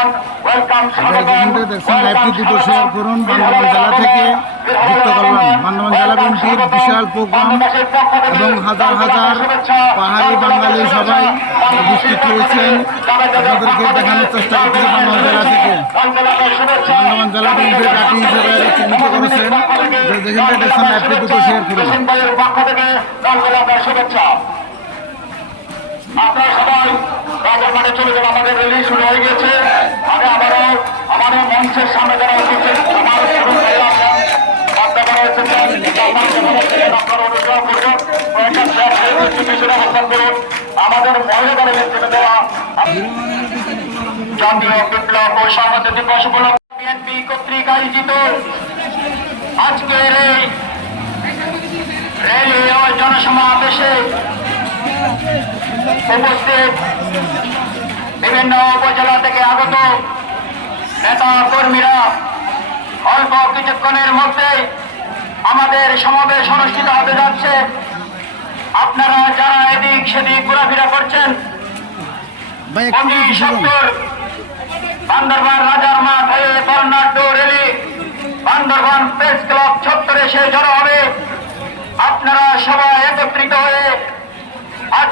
যেখানটা দেখছেন লাইভটি দ্রুত শেয়ার করুন বান্দরবান জেলা থেকে যুক্ত করলাম বান্দরবান জেলা বিএনপির বিশাল প্রোগ্রাম এবং হাজার হাজার পাহাড়ি বাঙালি সবাই উপস্থিত হয়েছেন আপনাদেরকে দেখানোর চেষ্টা করছি বান্দরবান জেলা থেকে। বান্দরবান জেলা বিএনপির কাটি হিসেবে চিহ্নিত করেছেন। যেখানটা দেখছেন লাইভটি দ্রুত শেয়ার করুন। আপনারা সবাই রাজার মাঠে চলে যান আমাদের র্যালি শুরু হয়ে গেছে আমি আবারও আমাদের মঞ্চের সামনে যারা এসেছেন আমার শুরু হয়ে আছেন আপনারা এসেছেন আপনারা অনুগ্রহ করবেন আমাদের মহিলা দলের নেতৃত্বে দেওয়া জাতীয় বিপ্লব ও সংহতি দিবস উপলক্ষে বিএনপি কর্তৃক আয়োজিত আজকের এই র্যালি ও জনসমাবেশে উপস্থিত বিভিন্ন উপজেলা থেকে আগত নেতা কর্মীরা অল্প কিছুক্ষণের মধ্যে আমাদের সমাবেশ অনুষ্ঠিত হতে যাচ্ছে আপনারা যারা এদিক সেদিক ঘোরাফেরা করছেন। সত্তর বান্দরবান রাজার মাঠ হয়ে বর্ণাঢ্য রেলি বান্দরবান প্রেস ক্লাব চত্বরে এসে জড়ো হবে আপনারা সবাই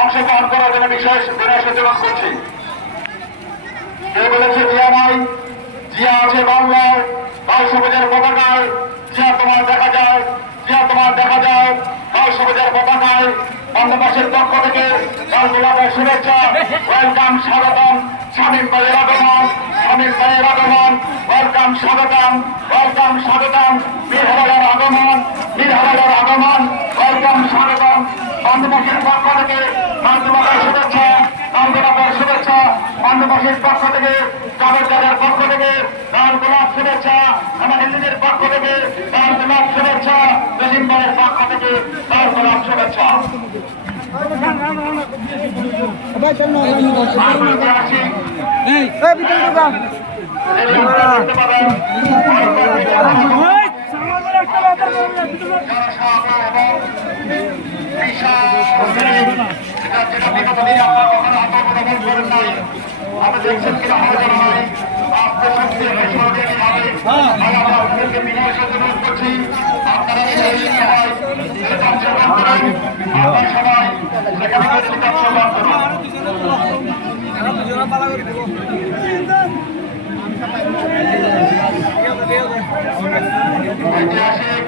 অংশগ্রহণ করার জন্য বিশেষ বিনয় সচেতন করছি কে বলেছে জিয়া নাই জিয়া আছে বাংলায়। লাল সবুজের পতাকায়। জিয়া তোমার দেখা যায়। জিয়া তোমার দেখা যায়। লাল সবুজের পতাকায়। বঙ্গবাসীর পক্ষ থেকে লাল গোলাপের শুভেচ্ছা। ওয়েলকাম স্বাগতম। স্বামীর ভাইয়ের আগমন। স্বামীর ভাইয়ের আগমন। ওয়েলকাম স্বাগতম। ওয়েলকাম স্বাগতম। বীর আগমন। বীর আগমন। ওয়েলকাম স্বাগতম। বঙ্গবাসীর পক্ষ থেকে গোলাপের শুভেচ্ছা গোলাপের শুভেচ্ছা বঙ্গবাসীর পক্ষ থেকে জাবেদারের পক্ষ থেকে লাল গোলাপ শুভেচ্ছা আমার হিন্দুদের পক্ষ থেকে লাল গোলাপ শুভেচ্ছা রহিমবারের পক্ষ থেকে লাল গোলাপ শুভেচ্ছা আপনাদের আসি দেখতে পাবেন আপনি দেখছেন কিনা হবে যেন হয় আপনার শক্তি সহযোগী হবে আমি আপনাদেরকে বিনয় সাথে করছি। আপনারা এই সবাই অংশগ্রহণ করেন আপনারা সবাই সেখানে অংশগ্রহণ করুন ঐতিহাসিক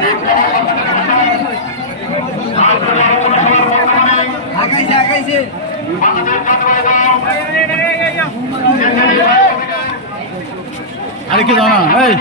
এই আন্তর্জাতিক আলোচনা সভার বর্তমানে আগাইছে আগাইছে বাংলাদেশ জাতীয় দল কেন্দ্রীয় আরে কি জানা এই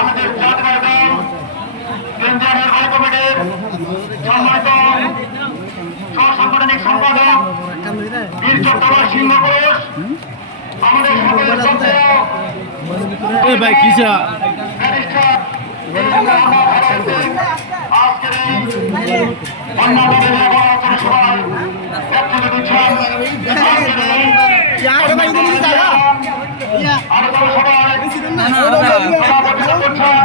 আমাদের কেন্দ্রীয় হাই কমিটির সম্মানিত সহসাংগঠনিক সম্পাদক বীর চট্টগ্রাম সিংহ ঘোষ আমাদের সকলের শ্রদ্ধেয় ভাই কিসা আজকের এই বাংলাদেশের সভায় নেতৃত্ব দিচ্ছেন আজকের এই আলোচনা করছেন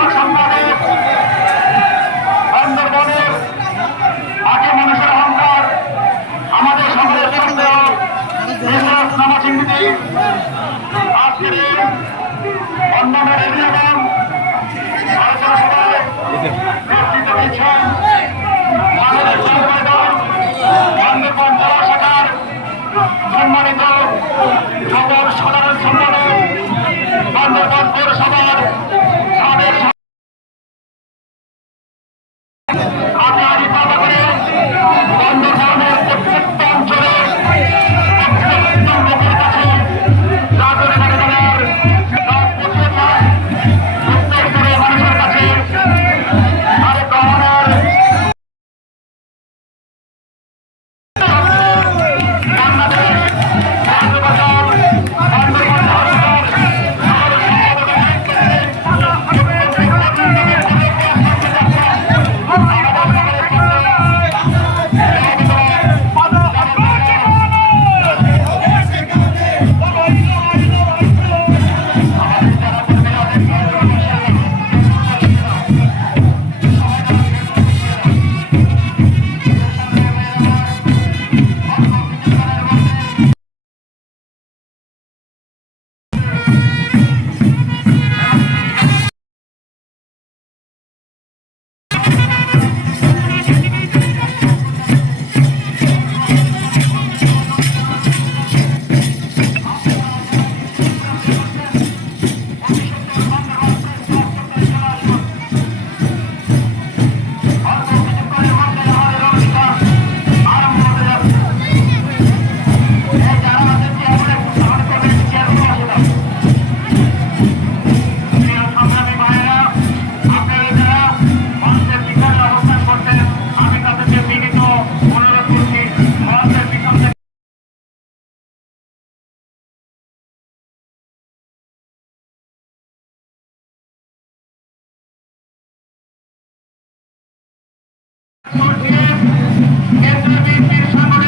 কেন্দ্রীয়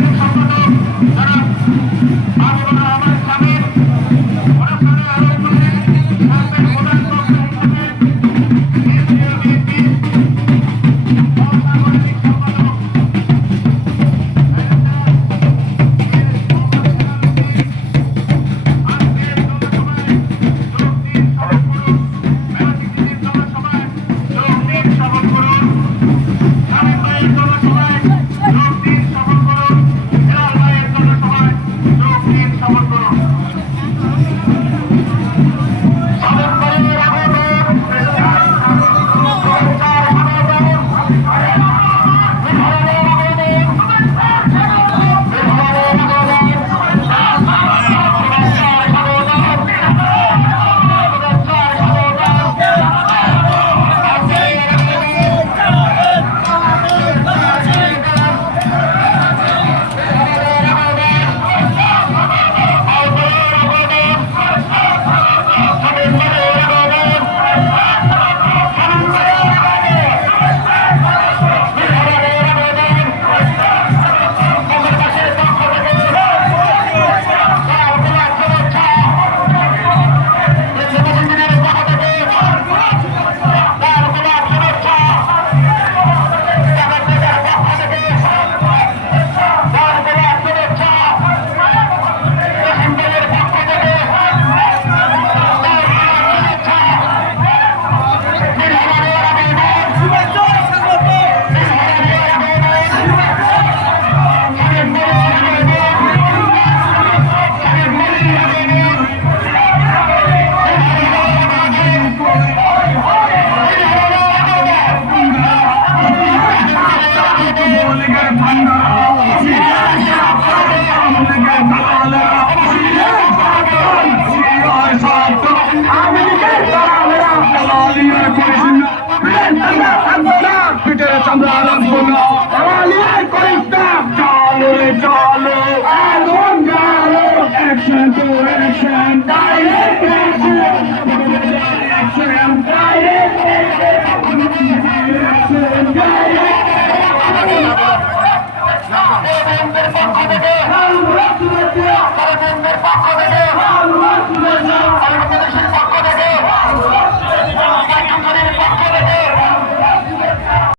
I'm dying.